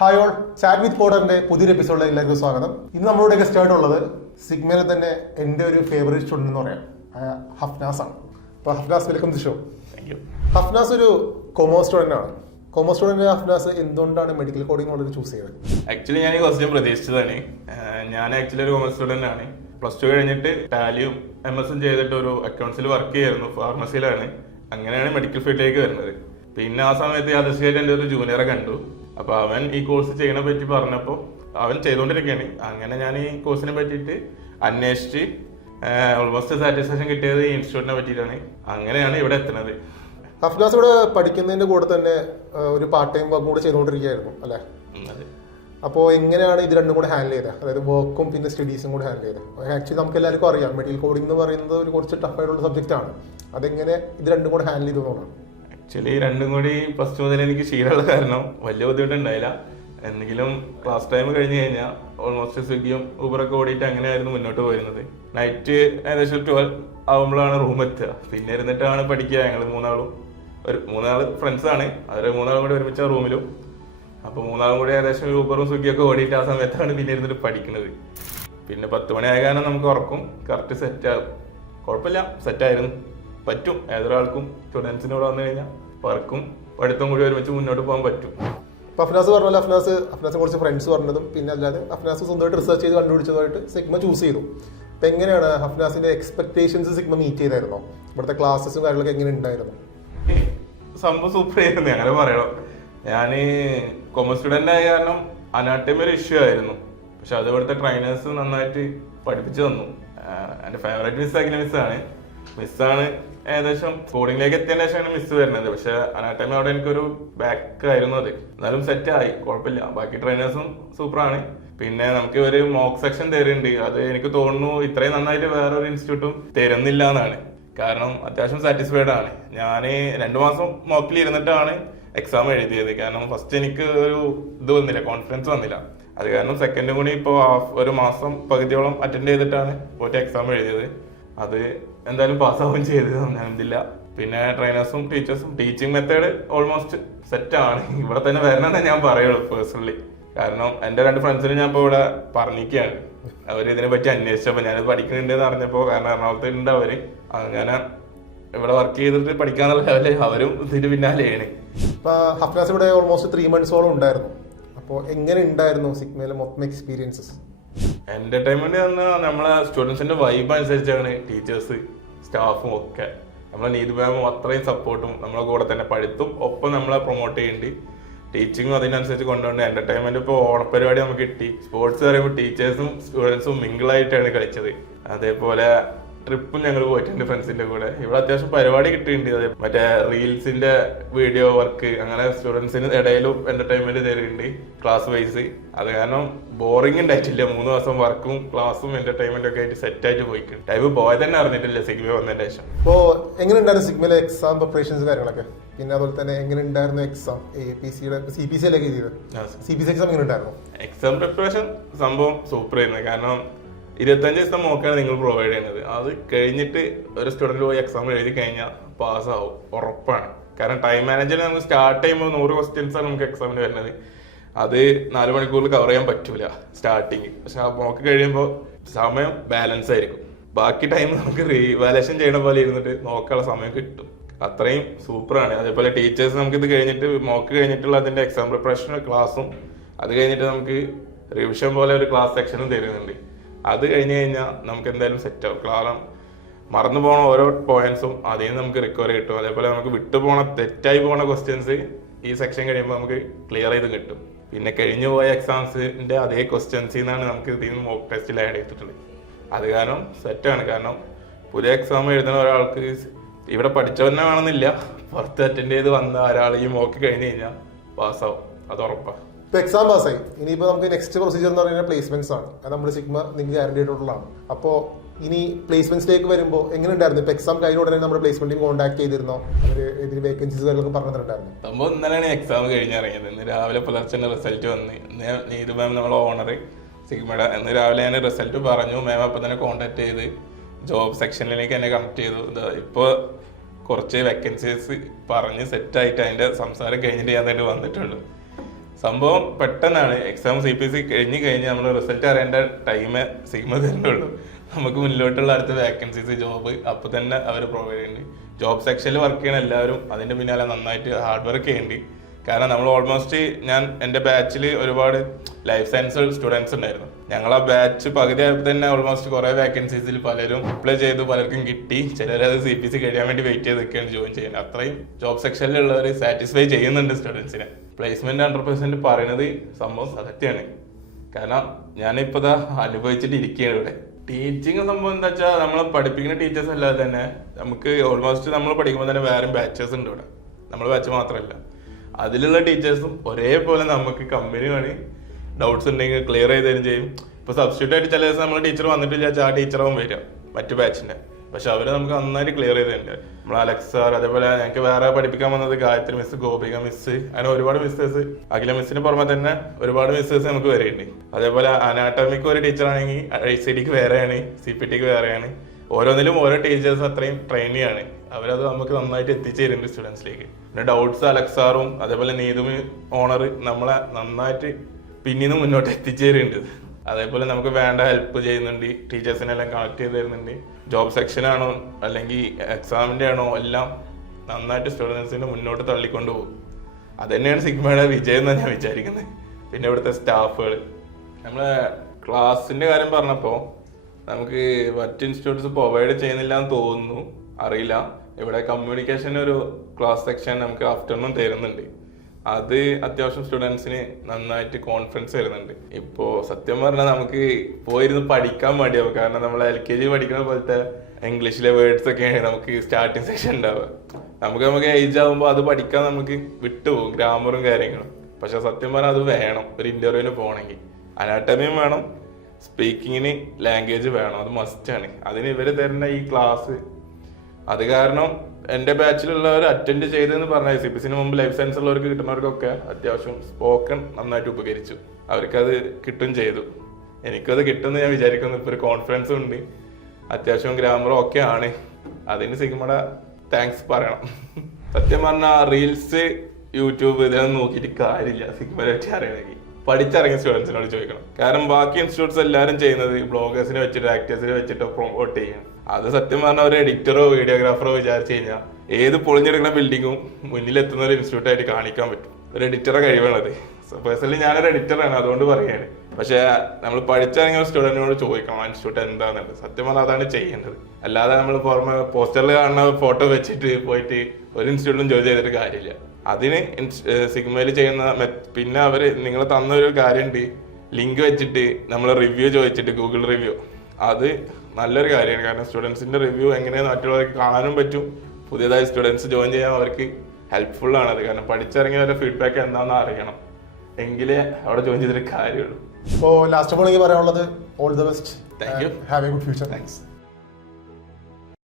Hi all, chat with ഫോർഡറിന്റെ പുതിയൊരു എപ്പിസോഡിൽ എല്ലാവർക്കും സ്വാഗതം. ഇന്ന് നമ്മളുടെ ഗസ്റ്റ് ആയിട്ടുള്ളത് സിഗ്മയിലെ തന്നെ എൻ്റെ ഒരു ഫേവറേറ്റ് സ്റ്റുഡന്റ് എന്ന് പറയാം, ഹഫ്നാസ് ആണ്. അപ്പോൾ ഹഫ്നാസ്, വെൽക്കം ടു ഷോ. ഹഫ്നാസ് ഒരു കൊമേഴ്സ് സ്റ്റുഡന്റ് ആണ്. കൊമേഴ്സ് സ്റ്റുഡന്റ് ഹഫ്നാസ് എന്തുകൊണ്ടാണ് മെഡിക്കൽ കോഡിംഗ് വളരെ ചൂസ് ചെയ്തത്? ആക്ച്വലി ഞാൻ ഈ ക്വസ്റ്റ്യൻ പ്രതീക്ഷിച്ചതാണ്. ഞാൻ ആക്ച്വലി ഒരു കൊമേഴ്സ് സ്റ്റുഡന്റ് ആണ്. പ്ലസ് ടു കഴിഞ്ഞിട്ട് ടാലിയും MS ചെയ്തിട്ട് ഒരു അക്കൗണ്ട്സിൽ വർക്ക് ചെയ്യായിരുന്നു, ഫാർമസിയിലാണ്. അങ്ങനെയാണ് മെഡിക്കൽ ഫീൽഡിലേക്ക് വരുന്നത്. പിന്നെ ആ സമയത്ത് യാദൃശ്ചികമായിട്ട് എൻ്റെ ഒരു ജൂനിയറെ കണ്ടു. അപ്പോൾ അവൻ ഈ കോഴ്സ് ചെയ്യണ പറ്റി പറഞ്ഞപ്പോൾ അവൻ ചെയ്തുകൊണ്ടിരിക്കുകയാണ്. അങ്ങനെ ഞാൻ ഈ കോഴ്സിനെ പറ്റിയിട്ട് അന്വേഷിച്ച് ഓൾമോസ്റ്റ് സാറ്റിസ്ഫാക്ഷൻ കിട്ടിയത് ഈ ഇൻസ്റ്റിറ്റ്യൂട്ടിനെ പറ്റിയിട്ടാണ്. അങ്ങനെയാണ് ഇവിടെ എത്തുന്നത്. ഹഫ്നാസ് ഇവിടെ പഠിക്കുന്നതിന്റെ കൂടെ തന്നെ ഒരു പാർട്ട് ടൈം വർക്ക് കൂടെ ചെയ്തുകൊണ്ടിരിക്കുകയായിരുന്നു അല്ലേ? അപ്പോൾ എങ്ങനെയാണ് ഇത് രണ്ടും കൂടെ ഹാൻഡിൽ ചെയ്തത്? അതായത് വർക്കും പിന്നെ സ്റ്റഡീസും കൂടെ ഹാൻഡിൽ ചെയ്തത്? ആക്ച്വലി നമുക്ക് എല്ലാവർക്കും അറിയാം, മെഡിക്കൽ കോഡിംഗ് എന്ന് പറയുന്നത് ഒരു കുറച്ച് ടഫായിട്ടുള്ള സബ്ജക്റ്റ് ആണ്. അതെങ്ങനെ ഇത് രണ്ടും കൂടെ ഹാൻഡിൽ ചെയ്തു എന്നുള്ളതാണ്. ആക്ച്വലി രണ്ടും കൂടി പ്ലസ് ടു മുതൽ എനിക്ക് ശീലമുള്ള കാരണം വലിയ ബുദ്ധിമുട്ടുണ്ടായില്ല. എന്തെങ്കിലും ക്ലാസ് ടൈം കഴിഞ്ഞ് കഴിഞ്ഞാൽ ഓൾമോസ്റ്റ് സ്വിഗ്ഗിയും ഊബറൊക്കെ ഓടിയിട്ട് അങ്ങനെയായിരുന്നു മുന്നോട്ട് പോയിരുന്നത്. നൈറ്റ് ഏകദേശം 12 ആകുമ്പോഴാണ് റൂം എത്തുക. പിന്നെ ഇരുന്നിട്ടാണ് പഠിക്കുക. ഞങ്ങൾ മൂന്നാള് ഫ്രണ്ട്സാണ്. അവർ മൂന്നാളും കൂടി ഒരുമിച്ച റൂമിലും. അപ്പോൾ മൂന്നാളും കൂടി ഏകദേശം ഊബറും സ്വിഗ്ഗിയൊക്കെ ഓടിയിട്ട് ആ സമയത്താണ് പിന്നെ ഇരുന്നിട്ട് പഠിക്കുന്നത്. പിന്നെ 10 മണി ആയ കാരണം നമുക്ക് ഉറക്കും കറക്റ്റ് സെറ്റാകും. കുഴപ്പമില്ല, സെറ്റായിരുന്നു. പറ്റും, ഏതൊരാൾക്കും സ്റ്റുഡൻസിനോട് വന്നു കഴിഞ്ഞാൽ വർക്കും പഠിത്തവും കൂടി ഒരുമിച്ച് മുന്നോട്ട് പോകാൻ പറ്റും. അഫ്നാസ് പറഞ്ഞാൽ അഫ്നാസിനെ കുറച്ച് ഫ്രണ്ട്സ് പറഞ്ഞതും പിന്നെ അല്ലാതെ അഫ്നാസ് സ്വന്തമായിട്ട് റിസർച്ച് ചെയ്ത് കണ്ടുപിടിച്ചതായിട്ട് സിഗ്മ ചൂസ് ചെയ്തു. അപ്പം എങ്ങനെയാണ് ഹഫ്നാസിന്റെ എക്സ്പെക്ടേഷൻസ് സിഗ്മ മീറ്റ് ചെയ്തായിരുന്നോ? ഇവിടുത്തെ ക്ലാസ്സസും കാര്യങ്ങളൊക്കെ എങ്ങനെ ഉണ്ടായിരുന്നു? സംഭവം സൂപ്പർ ആയിരുന്നു, അങ്ങനെ പറയണം. ഞാൻ കൊമേഴ്സ് സ്റ്റുഡൻ്റ് ആയ കാരണം അനാട്ടമി ഒരു ഇഷ്യൂ ആയിരുന്നു. പക്ഷെ അത് ഇവിടുത്തെ ട്രെയിനേഴ്സ് നന്നായിട്ട് പഠിപ്പിച്ചു തന്നു. എൻ്റെ ഫേവറേറ്റ് മിസ് അങ്ങനെ മിസ്സാണ്. ഏകദേശം കോഡിങ്ങിലേക്ക് എത്തിയതിനു ശേഷമാണ് മിസ് വരുന്നത്. പക്ഷെ അനാട്ടമി അവിടെ എനിക്കൊരു ബാക്ക് ആയിരുന്നു. അത് എന്നാലും സെറ്റായി, കുഴപ്പമില്ല. ബാക്കി ട്രെയിനേഴ്സും സൂപ്പറാണ്. പിന്നെ നമുക്ക് ഒരു മോക്ക് സെക്ഷൻ തരുന്നുണ്ട്. അത് എനിക്ക് തോന്നുന്നു ഇത്രയും നന്നായിട്ട് വേറൊരു ഇൻസ്റ്റിറ്റ്യൂട്ടും തരുന്നില്ല എന്നാണ്. കാരണം അത്യാവശ്യം സാറ്റിസ്ഫൈഡ് ആണ്. ഞാൻ 2 മാസം മോക്കിൽ ഇരുന്നിട്ടാണ് എക്സാം എഴുതിയത്. കാരണം ഫസ്റ്റ് എനിക്ക് ഒരു ഇത് വന്നില്ല, കോൺഫിഡൻസ് വന്നില്ല. അത് കാരണം സെക്കൻഡും കൂടി ഇപ്പോൾ ഒരു മാസം പകുതിയോളം അറ്റൻഡ് ചെയ്തിട്ടാണ് പോയിട്ട് എക്സാം എഴുതിയത്. അത് എന്തായാലും പാസ്സാവുകയും ചെയ്തത് ഒന്നില്ല. പിന്നെ ട്രെയിനേഴ്സും ടീച്ചേഴ്സും ടീച്ചിങ് മെത്തേഡ് ഓൾമോസ്റ്റ് സെറ്റാണ്. ഇവിടെ തന്നെ വരണമെന്നേ ഞാൻ പറയുള്ളൂ പേഴ്സണലി. കാരണം എൻ്റെ 2 ഫ്രണ്ട്സിന് ഞാൻ ഇപ്പോൾ ഇവിടെ പറഞ്ഞിരിക്കുകയാണ്. അവർ ഇതിനെ പറ്റി അന്വേഷിച്ചപ്പോൾ ഞാനിത് പഠിക്കുന്നുണ്ടെന്ന് അറിഞ്ഞപ്പോൾ, കാരണം എറണാകുളത്ത് ഉണ്ട് അവർ, അങ്ങനെ ഇവിടെ വർക്ക് ചെയ്തിട്ട് പഠിക്കാന്നുള്ള ലെവലിൽ അവരും ഇതിന് പിന്നാലെയാണ്. ഇപ്പൊ ഹഫ്നാസ് ഇവിടെ ഓൾമോസ്റ്റ് 3 മന്ത്സോളം ഉണ്ടായിരുന്നു. അപ്പോൾ എങ്ങനെ ഉണ്ടായിരുന്നു സിഗ്മയിലെ മൊത്തം എക്സ്പീരിയൻസസ്? എന്റർടൈൻമെന്റ് പറഞ്ഞാൽ നമ്മളെ സ്റ്റുഡൻസിന്റെ വൈബ് അനുസരിച്ചാണ് ടീച്ചേഴ്സ് സ്റ്റാഫും ഒക്കെ. നമ്മളെ നീതി മാമും അത്രയും സപ്പോർട്ടും നമ്മളെ കൂടെ തന്നെ പഠിത്തും ഒപ്പം നമ്മളെ പ്രൊമോട്ട് ചെയ്യുന്നുണ്ട്. ടീച്ചിങ്ങും അതിനനുസരിച്ച് കൊണ്ടുപോകുന്നുണ്ട്. എന്റർടൈൻമെന്റ് ഇപ്പോൾ ഓണപരിപാടി നമുക്ക് കിട്ടി. സ്പോർട്സ് പറയുമ്പോൾ ടീച്ചേഴ്സും സ്റ്റുഡൻസും മിങ്കിളായിട്ടാണ് കളിച്ചത്. അതേപോലെ ട്രിപ്പും ഞങ്ങൾ പോയിട്ടുണ്ട് ഫ്രണ്ട്സിന്റെ കൂടെ. ഇവിടെ അത്യാവശ്യം പരിപാടി കിട്ടിയിട്ടുണ്ട്. അതെ, മറ്റേ റീൽസിന്റെ വീഡിയോ വർക്ക്, അങ്ങനെ സ്റ്റുഡൻസിന് ഇടയിലും എന്റർടൈൻമെന്റ് തരുന്നുണ്ട് ക്ലാസ് വൈസ്. അത് കാരണം ബോറിംഗ് ഉണ്ടായിട്ടില്ല. 3 ദിവസം വർക്കും ക്ലാസ്സും എന്റർടൈൻമെന്റും ഒക്കെ ആയിട്ട് സെറ്റ് ആയിട്ട് പോയിട്ടുണ്ട്. ടൈം പോയത് തന്നെ അറിഞ്ഞിട്ടില്ല സിഗ്മ വന്നതിന് ശേഷം. അപ്പോൾ എങ്ങനെ ഉണ്ടായിരുന്നു സിഗ്മയിലെ എക്സാം പ്രിപ്പറേഷൻസ് കാര്യങ്ങളൊക്കെ? പിന്നെ അതുപോലെ തന്നെ എങ്ങനെ ഉണ്ടായിരുന്നു എക്സാം? CPC അല്ലേ ചെയ്തത്? CPC എക്സാം എങ്ങനെ ഉണ്ടായിരുന്നു? എക്സാം പ്രിപ്പറേഷൻ സംഭവം സൂപ്പർ ആയിരുന്നു. കാരണം 25 ദിവസത്തെ മോക്കാണ് നിങ്ങൾ പ്രൊവൈഡ് ചെയ്യുന്നത്. അത് കഴിഞ്ഞിട്ട് ഒരു സ്റ്റുഡന്റ് പോയി എക്സാം എഴുതി കഴിഞ്ഞാൽ പാസ്സാവും, ഉറപ്പാണ്. കാരണം ടൈം മാനേജ്മെന്റ് നമുക്ക് സ്റ്റാർട്ട് ചെയ്യുമ്പോൾ 100 ക്വസ്റ്റ്യൻസ് ആണ് നമുക്ക് എക്സാമിന് വരുന്നത്. അത് 4 മണിക്കൂറിൽ കവർ ചെയ്യാൻ പറ്റൂല സ്റ്റാർട്ടിങ്. പക്ഷെ ആ മോക്ക് കഴിയുമ്പോൾ സമയം ബാലൻസ് ആയിരിക്കും. ബാക്കി ടൈം നമുക്ക് റീവാലുവേഷൻ ചെയ്യണ പോലെ ഇരുന്നിട്ട് നോക്കാനുള്ള സമയം കിട്ടും. അത്രയും സൂപ്പറാണ്. അതേപോലെ ടീച്ചേഴ്സ് നമുക്ക് ഇത് കഴിഞ്ഞിട്ട് മോക്ക് കഴിഞ്ഞിട്ടുള്ള അതിന്റെ എക്സാം പ്രിപ്പറേഷൻ ക്ലാസ്സും, അത് കഴിഞ്ഞിട്ട് നമുക്ക് റിവിഷൻ പോലെ ഒരു ക്ലാസ് സെക്ഷനും തരുന്നുണ്ട്. അത് കഴിഞ്ഞ് കഴിഞ്ഞാൽ നമുക്ക് എന്തായാലും സെറ്റ് ആവും. കാരണം മറന്നു പോണ ഓരോ പോയിന്റ്സും അതിൽ നിന്ന് നമുക്ക് റിക്കവർ കിട്ടും. അതേപോലെ നമുക്ക് തെറ്റായി പോണ ക്വസ്റ്റ്യൻസ് ഈ സെക്ഷൻ കഴിയുമ്പോൾ നമുക്ക് ക്ലിയർ ചെയ്ത് കിട്ടും. പിന്നെ കഴിഞ്ഞു പോയ എക്സാംസിന്റെ അതേ ക്വസ്റ്റ്യൻസിൽ നിന്നാണ് നമുക്ക് ഇതിൽ നിന്ന് മോക്ക് ടെസ്റ്റിൽ ആഡ് ചെയ്തിട്ടുള്ളത്. അത് കാരണം സെറ്റാണ്. കാരണം പുതിയ എക്സാം എഴുതുന്ന ഒരാൾക്ക് ഇവിടെ പഠിച്ചവന്നെ വേണമെന്നില്ല, പുറത്ത് അറ്റൻഡ് ചെയ്ത് വന്ന ഒരാൾ ഈ മോക്ക് കഴിഞ്ഞ് കഴിഞ്ഞാൽ പാസ്സാവും, അത് ഉറപ്പാണ്. ഇപ്പൊ എക്സാം പാസ്സായി, ഇനിയിപ്പോൾ നമുക്ക് നെക്സ്റ്റ് പ്രൊസീജിയർ എന്ന് പറയുന്നത് പ്ലേസ്മെന്റ്സ് ആണ്. അത് നമ്മൾ സിഗ്മ നിങ്ങൾക്ക് ഗ്യാരണ്ടി ആയിട്ടുള്ളതാണ്. അപ്പോൾ ഇനി പ്ലേസ്മെന്റ്സിലേക്ക് വരുമ്പോൾ എങ്ങനെ ഉണ്ടായിരുന്നു? ഇപ്പൊ എക്സാം കഴിഞ്ഞ ഉടനെ നമ്മുടെ പ്ലേസ്മെന്റ് ടീം കോൺടാക്ട് ചെയ്തിരുന്നോ? അവർ ഇതിന് വേക്കൻസീസ് കാര്യങ്ങളൊക്കെ പറഞ്ഞിട്ടുണ്ടായിരുന്നു. സംഭവം ഇന്നലെയാണ് എക്സാം കഴിഞ്ഞിറങ്ങിയത്. ഇന്ന് രാവിലെ പുലർച്ചെ റിസൾട്ട് വന്ന്. നീതു മാം നമ്മളെ ഓണർ സിഗ്മയുടെ. ഇന്ന് രാവിലെ ഞാൻ റിസൾട്ട് പറഞ്ഞു. മാം അപ്പം തന്നെ കോൺടാക്ട് ചെയ്ത് ജോബ് സെക്ഷനിലേക്ക് എന്നെ കണക്ട് ചെയ്തു. ഇപ്പോൾ കുറച്ച് വേക്കൻസീസ് പറഞ്ഞ് സെറ്റായിട്ട് അതിന്റെ സംസാരം കഴിഞ്ഞിട്ട് ഞാൻ തന്നെ വന്നിട്ടുള്ളൂ. സംഭവം പെട്ടെന്നാണ്. എക്സാം CPC കഴിഞ്ഞ് നമ്മൾ റിസൾട്ട് അറിയേണ്ട ടൈം സിഗ്മ തരുന്നുള്ളൂ. നമുക്ക് മുന്നിലോട്ടുള്ള അടുത്ത വേക്കൻസീസ് ജോബ് അപ്പൊ തന്നെ അവർ പ്രൊവൈഡ് ചെയ്യുന്നുണ്ട്. ജോബ് സെക്ഷനിൽ വർക്ക് ചെയ്യണ എല്ലാവരും അതിന്റെ പിന്നാലെ നന്നായിട്ട് ഹാർഡ് വർക്ക് ചെയ്യേണ്ടി. കാരണം നമ്മൾ ഓൾമോസ്റ്റ് എൻ്റെ ബാച്ചിൽ ഒരുപാട് ലൈഫ് സയൻസ് സ്റ്റുഡൻസ് ഉണ്ടായിരുന്നു. ഞങ്ങൾ ആ ബാച്ച് പകുതി ആയപ്പോൾ തന്നെ ഓൾമോസ്റ്റ് കുറേ വേക്കൻസീസിൽ പലരും അപ്ലൈ ചെയ്തു, പലർക്കും കിട്ടി. ചിലരത് CPC കഴിയാൻ വേണ്ടി വെയിറ്റ് ചെയ്ത് നിൽക്കുകയാണ് ജോയിൻ ചെയ്യുന്നത്. അത്രയും ജോബ് സെക്ഷനിലുള്ളവർ സാറ്റിസ്ഫൈ ചെയ്യുന്നുണ്ട് സ്റ്റുഡൻസിനെ. പ്ലേസ്മെന്റ് 100% പറയുന്നത് സംഭവം സത്യമാണ്. കാരണം ഞാനിപ്പോൾ അനുഭവിച്ചിട്ട് ഇരിക്കുകയാണ് ഇവിടെ. ടീച്ചിങ് സംഭവം എന്താ വെച്ചാൽ നമ്മൾ പഠിപ്പിക്കുന്ന ടീച്ചേഴ്സ് അല്ലാതെ തന്നെ നമുക്ക് ഓൾമോസ്റ്റ് നമ്മൾ പഠിക്കുമ്പോൾ തന്നെ വേറെ ബാച്ചേഴ്സ് ഉണ്ട് ഇവിടെ. നമ്മൾ ബാച്ച് മാത്രമല്ല, അതിലുള്ള ടീച്ചേഴ്സും ഒരേപോലെ നമുക്ക് കമ്പനി വേണി ഡൗട്ട്സ് ഉണ്ടെങ്കിൽ ക്ലിയർ ചെയ്ത് തരും ചെയ്യും. ഇപ്പോൾ സബ്സ്റ്റിറ്റ്യൂട്ട് ആയിട്ട് ചില ദിവസം നമ്മുടെ ടീച്ചർ വന്നിട്ടില്ല, ആ ടീച്ചറാവും വരിക മറ്റു ബാച്ചിൻ്റെ. പക്ഷെ അവരെ നമുക്ക് നന്നായിട്ട് ക്ലിയർ ചെയ്തിട്ടുണ്ട്. നമ്മൾ അലക്സ് സാർ, അതേപോലെ ഞങ്ങൾക്ക് വേറെ പഠിപ്പിക്കാൻ വന്നത് ഗായത്രി മിസ്, ഗോപിക മിസ്, അങ്ങനെ ഒരുപാട് മിസ്സേഴ്സ്. അഖില മിസ്സിന് പുറമെ തന്നെ ഒരുപാട് മിസ്സേഴ്സ് നമുക്ക് വരെയുണ്ട്. അതേപോലെ അനാട്ടമിക്ക് ഒരു ടീച്ചറാണെങ്കിൽ ICTക്ക് വേറെയാണ്, CPTക്ക് വേറെയാണ്. ഓരോന്നിലും ഓരോ ടീച്ചേഴ്സ് അത്രയും ട്രെയിനിങ് ആണ്. അവരത് നമുക്ക് നന്നായിട്ട് എത്തിച്ചേരുന്നുണ്ട് സ്റ്റുഡൻസിലേക്ക്. പിന്നെ ഡൗട്ട്സ് അലക്സ് സാറും അതേപോലെ നീതുമി ഓണർ നമ്മളെ നന്നായിട്ട് പിന്നീന്ന് മുന്നോട്ട് എത്തിച്ചേരുന്നുണ്ട്. അതേപോലെ നമുക്ക് വേണ്ട ഹെൽപ്പ് ചെയ്യുന്നുണ്ട്, ടീച്ചേഴ്സിനെല്ലാം കണക്ട് ചെയ്ത് തരുന്നുണ്ട്. ജോബ് സെക്ഷനാണോ അല്ലെങ്കിൽ എക്സാമിൻ്റെ ആണോ എല്ലാം നന്നായിട്ട് സ്റ്റുഡൻസിനെ മുന്നോട്ട് തള്ളിക്കൊണ്ടു പോകും. അത് തന്നെയാണ് സിഗ്മയുടെ വിജയം എന്നാണ് ഞാൻ വിചാരിക്കുന്നത്. പിന്നെ ഇവിടുത്തെ സ്റ്റാഫുകൾ, നമ്മളെ ക്ലാസ്സിൻ്റെ കാര്യം പറഞ്ഞപ്പോൾ നമുക്ക് മറ്റ് ഇൻസ്റ്റിറ്റ്യൂട്ട്സ് പ്രൊവൈഡ് ചെയ്യുന്നില്ല എന്ന് തോന്നുന്നു, അറിയില്ല. ഇവിടെ കമ്മ്യൂണിക്കേഷൻ ഒരു ക്ലാസ് സെക്ഷൻ നമുക്ക് ആഫ്റ്റർനൂൺ തരുന്നുണ്ട്. അത് അത്യാവശ്യം സ്റ്റുഡൻസിന് നന്നായിട്ട് കോൺഫിഡൻസ് വരുന്നുണ്ട്. ഇപ്പോൾ സത്യം പറഞ്ഞാൽ നമുക്ക് പോയിരുന്ന് പഠിക്കാൻ മടിയാവും. കാരണം നമ്മൾ LKG പഠിക്കുന്ന പോലത്തെ ഇംഗ്ലീഷിലെ വേർഡ്സ് ഒക്കെയാണ് നമുക്ക് സ്റ്റാർട്ടിങ് സെക്ഷൻ ഉണ്ടാവുക. നമുക്ക് ഏജ് ആകുമ്പോൾ അത് പഠിക്കാൻ നമുക്ക് വിട്ടുപോകും, ഗ്രാമറും കാര്യങ്ങളും. പക്ഷെ സത്യം പറഞ്ഞാൽ അത് വേണം ഒരു ഇന്റർവ്യൂവിന് പോകണമെങ്കിൽ. അനാട്ടമിയും വേണം, സ്പീക്കിങ്ങിന് ലാംഗ്വേജ് വേണം, അത് മസ്റ്റാണ്. അതിന് ഇവർ തരുന്ന ഈ ക്ലാസ്, അത് കാരണം എൻ്റെ ബാച്ചിലുള്ളവർ അറ്റൻഡ് ചെയ്തെന്ന് പറഞ്ഞാൽ CPCന് മുമ്പ് ലൈഫ് സയൻസ് ഉള്ളവർക്ക് കിട്ടുന്നവർക്കൊക്കെ അത്യാവശ്യം സ്പോക്കൺ നന്നായിട്ട് ഉപകരിച്ചു. അവർക്കത് കിട്ടും ചെയ്തു. എനിക്കത് കിട്ടുമെന്ന് ഞാൻ വിചാരിക്കുന്നു. ഇപ്പോൾ ഒരു കോൺഫിഡൻസും ഉണ്ട്, അത്യാവശ്യം ഗ്രാമറും ഒക്കെ ആണ്. അതിന് സിഗ്മയുടെ താങ്ക്സ് പറയണം. സത്യം പറഞ്ഞാൽ റീൽസ്, യൂട്യൂബ് ഇതിലൊന്നും നോക്കിയിട്ട് കാര്യമില്ല. സിഗ്മയെ പറ്റി അറിയണമെങ്കിൽ പഠിച്ചിറങ്ങിയ സ്റ്റുഡൻസിനോട് ചോദിക്കണം. കാരണം ബാക്കി ഇൻസ്റ്റിറ്റ്യൂട്ട്സ് എല്ലാവരും ചെയ്യുന്നത് ബ്ലോഗേഴ്സിനെ വെച്ചിട്ട് ആക്ടേഴ്സിനെ വെച്ചിട്ടോ പ്രൊമോട്ട് ചെയ്യും. അത് സത്യം പറഞ്ഞാൽ ഒരു എഡിറ്ററോ വീഡിയോഗ്രാഫറോ വിചാരിച്ചു കഴിഞ്ഞാൽ ഏത് പൊളിഞ്ഞെടുക്കുന്ന ബിൽഡിങ്ങും മുന്നിലെത്തുന്ന ഒരു ഇൻസ്റ്റിറ്റ്യൂട്ടായിട്ട് കാണിക്കാൻ പറ്റും. ഒരു എഡിറ്ററെ കഴിവാണത്. പേഴ്സണലി ഞാനൊരു എഡിറ്ററാണ്, അതുകൊണ്ട് പറയുകയാണ്. പക്ഷെ നമ്മൾ പഠിച്ചിറങ്ങിയ സ്റ്റുഡൻറ്റിനോട് ചോദിക്കണം ഇൻസ്റ്റിറ്റ്യൂട്ട് എന്താണെന്നുള്ളത്. സത്യം പറഞ്ഞാൽ അതാണ് ചെയ്യേണ്ടത്. അല്ലാതെ നമ്മൾ പുറമെ പോസ്റ്ററിൽ കാണുന്ന ഫോട്ടോ വെച്ചിട്ട് പോയിട്ട് ഒരു ഇൻസ്റ്റിറ്റ്യൂട്ടിലും ജോലി ചെയ്തിട്ട് കാര്യമില്ല. അതിന് സിഗ്മയിൽ ചെയ്യുന്ന പിന്നെ അവർ നിങ്ങൾ തന്നൊരു കാര്യമുണ്ട്, ലിങ്ക് വെച്ചിട്ട് നമ്മൾ റിവ്യൂ ചോദിച്ചിട്ട് ഗൂഗിൾ റിവ്യൂ, അത് നല്ലൊരു കാര്യമാണ്. കാരണം സ്റ്റുഡൻസിന്റെ റിവ്യൂ എങ്ങനെയാണ് മറ്റുള്ളവർക്ക് കാണാനും പറ്റും. പുതിയതായി സ്റ്റുഡൻസ് ജോയിൻ ചെയ്യാൻ അവർക്ക് ഹെൽപ്ഫുൾ ആണത്. കാരണം പഠിച്ചിറങ്ങിയവരുടെ ഫീഡ്ബാക്ക് എന്താണെന്ന് അറിയണം, എങ്കിലേ അവിടെ ജോയിൻ ചെയ്തിട്ട് കാര്യമുള്ളൂ. അപ്പോൾ ലാസ്റ്റ് ഓഫ് ഓൾ എനിക്ക് പറയാനുള്ളത് all the best. Thank you. Have A good future. Thanks.